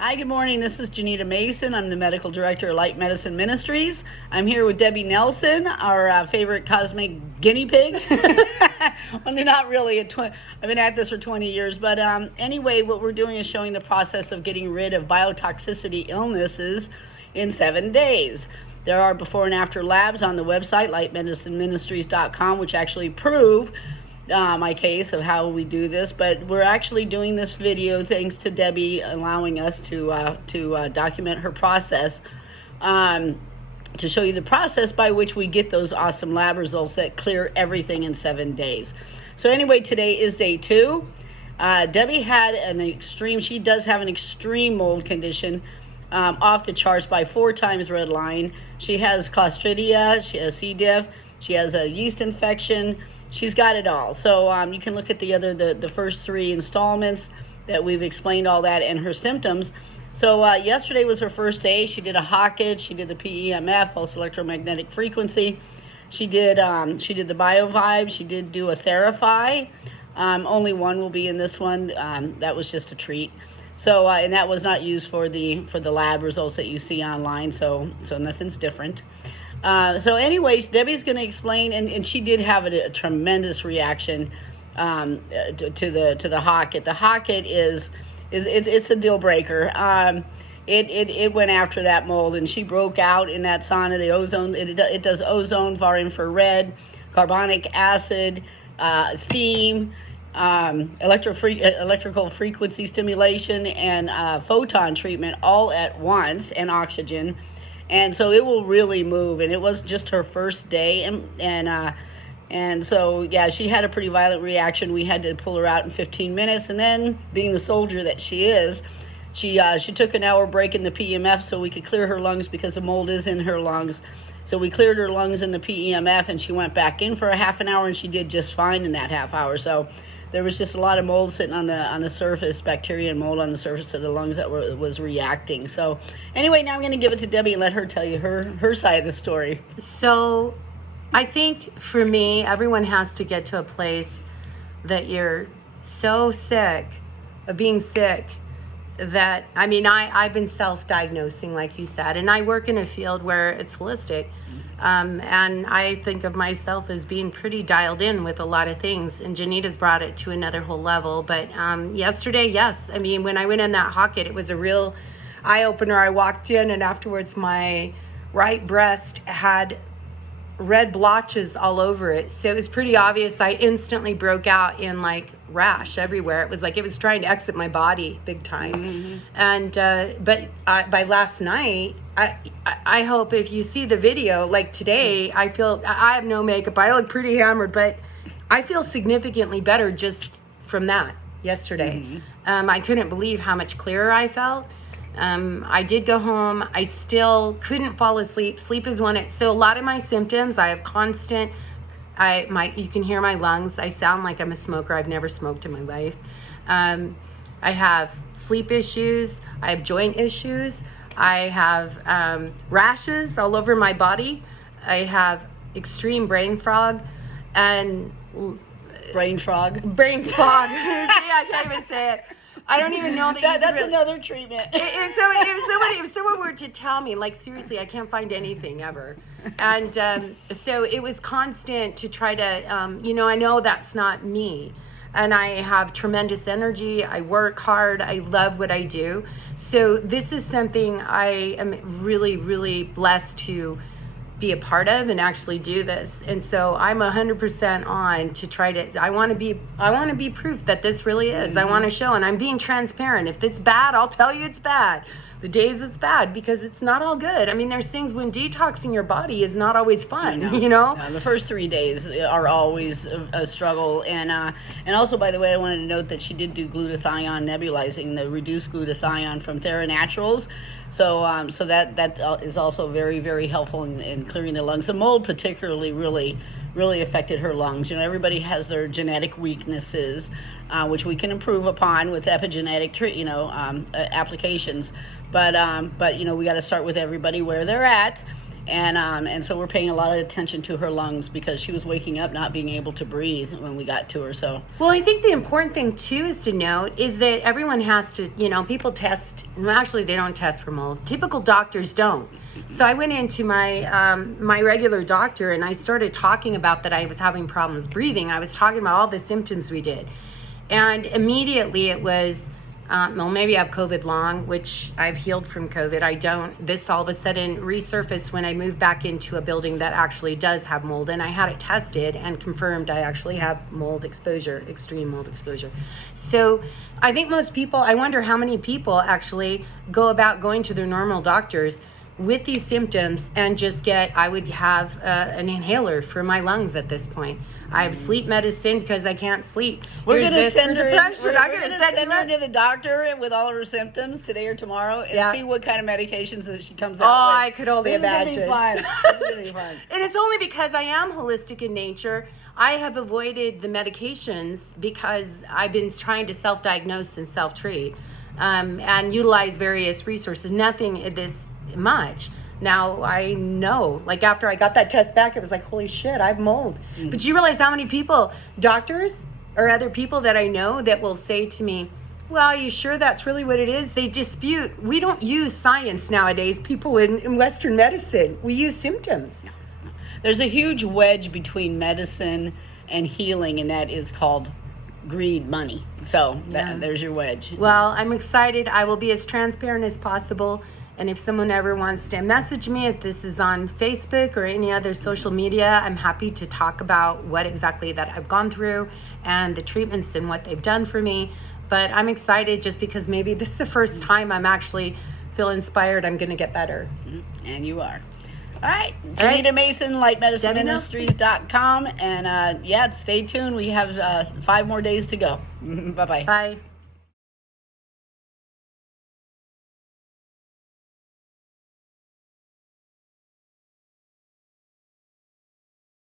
Hi, good morning. This is Janita Mason. I'm the medical director of Light Medicine Ministries. I'm here with Debbie Nelson, our favorite cosmic guinea pig. Well, not really. I've been at this for 20 years. But anyway, what we're doing is showing the process of getting rid of biotoxicity illnesses in 7 days. There are before and after labs on the website, lightmedicineministries.com, which actually prove my case of how we do this, but we're actually doing this video thanks to Debbie allowing us to document her process, to show you the process by which we get those awesome lab results that clear everything in 7 days. So anyway, today is day 2. Debbie had she does have an extreme mold condition, off the charts by 4 times red line. She has Clostridia, she has C. diff, she has a yeast infection. She's got it all. So you can look at the first 3 installments that we've explained all that and her symptoms. So yesterday was her first day. She did a Hawkage, she did the PEMF, pulse electromagnetic frequency. She did the BioVibe. She did do a Therify. Only one will be in this one. That was just a treat. So and that was not used for the lab results that you see online. So nothing's different. So anyways, Debbie's going to explain, and she did have a tremendous reaction to the Hawkage. The Hawkage it's a deal breaker. It went after that mold, and she broke out in that sauna. The ozone, it does ozone, far infrared, carbonic acid, steam, electrical frequency stimulation, and photon treatment all at once, and oxygen. And so it will really move. And it was just her first day, and so yeah, she had a pretty violent reaction. We had to pull her out in 15 minutes, and then, being the soldier that she is, she took an hour break in the PEMF so we could clear her lungs, because the mold is in her lungs. So we cleared her lungs in the PEMF, and she went back in for a half an hour, and she did just fine in that half hour. So there was just a lot of mold sitting on the surface, bacteria and mold on the surface of the lungs that was reacting. So anyway, now I'm going to give it to Debbie and let her tell you her side of the story. So I think for me, everyone has to get to a place that you're so sick of being sick that, I've been self-diagnosing, like you said, and I work in a field where it's holistic. And I think of myself as being pretty dialed in with a lot of things, and Janita's brought it to another whole level. But yesterday, yes, when I went in that Hawkage, it was a real eye-opener. I walked in, and afterwards my right breast had red blotches all over it. So it was pretty obvious. I instantly broke out in rash everywhere. It was like it was trying to exit my body big time. Mm-hmm. And but by last night, I hope if you see the video, like today, I have no makeup. I look pretty hammered, but I feel significantly better just from that yesterday. Mm-hmm. I couldn't believe how much clearer I felt. I did go home. I still couldn't fall asleep. Sleep is so a lot of my symptoms, I have constant, you can hear my lungs. I sound like I'm a smoker. I've never smoked in my life. I have sleep issues. I have joint issues. I have rashes all over my body. I have extreme brain fog and brain fog. See, I can't even say it. I don't even know that's another treatment. If someone were to tell me, seriously, I can't find anything ever. And so it was constant to try to, I know that's not me. And I have tremendous energy. I work hard. I love what I do. So this is something I am really, really blessed to be a part of and actually do this. And so I'm 100% on to try to, I want to be proof that this really is. Mm-hmm. I want to show, and I'm being transparent. If it's bad, I'll tell you it's bad. The days it's bad, because it's not all good. There's things when detoxing your body is not always fun, No, the first 3 days are always a struggle. And also, by the way, I wanted to note that she did do glutathione nebulizing, the reduced glutathione from TheraNaturals. So that is also very, very helpful in clearing the lungs. The mold particularly really affected her lungs. Everybody has their genetic weaknesses, which we can improve upon with epigenetic applications. But we got to start with everybody where they're at. And so we're paying a lot of attention to her lungs because she was waking up not being able to breathe when we got to her. So Well, I think the important thing too is to note is that everyone has to, people test. Well, actually, they don't test for mold. Typical doctors don't. So I went into my regular doctor and I started talking about that I was having problems breathing. I was talking about all the symptoms we did, and immediately it was, well, maybe I have COVID long, which I've healed from COVID. I don't. This all of a sudden resurfaced when I moved back into a building that actually does have mold, and I had it tested and confirmed I actually have mold exposure, extreme mold exposure. So I think most people, I wonder how many people actually go about going to their normal doctors with these symptoms and just I would have an inhaler for my lungs at this point. I have sleep medicine because I can't sleep. we're going to send her. Depression. I'm We're going to send send her to the doctor with all of her symptoms today or tomorrow, and Yeah. see what kind of medications that she comes Oh, out with. I could only This imagine. is gonna be fun. This is gonna be fun. And it's only because I am holistic in nature. I have avoided the medications because I've been trying to self-diagnose and self-treat, and utilize various resources. Nothing this much. Now I know, like after I got that test back, it was like, holy shit, I have mold. But you realize how many people, doctors or other people that I know that will say to me, well, are you sure that's really what it is? They dispute. We don't use science nowadays, people in Western medicine. We use symptoms. There's a huge wedge between medicine and healing, and that is called greed, money. So there's your wedge. Well, I'm excited. I will be as transparent as possible. And if someone ever wants to message me, if this is on Facebook or any other social media, I'm happy to talk about what exactly that I've gone through and the treatments and what they've done for me. But I'm excited just because maybe this is the first time I'm actually feel inspired. I'm going to get better. And you are. All right. Janita Mason, lightmedicineministries.com. And stay tuned. We have 5 more days to go. Bye-bye. Bye.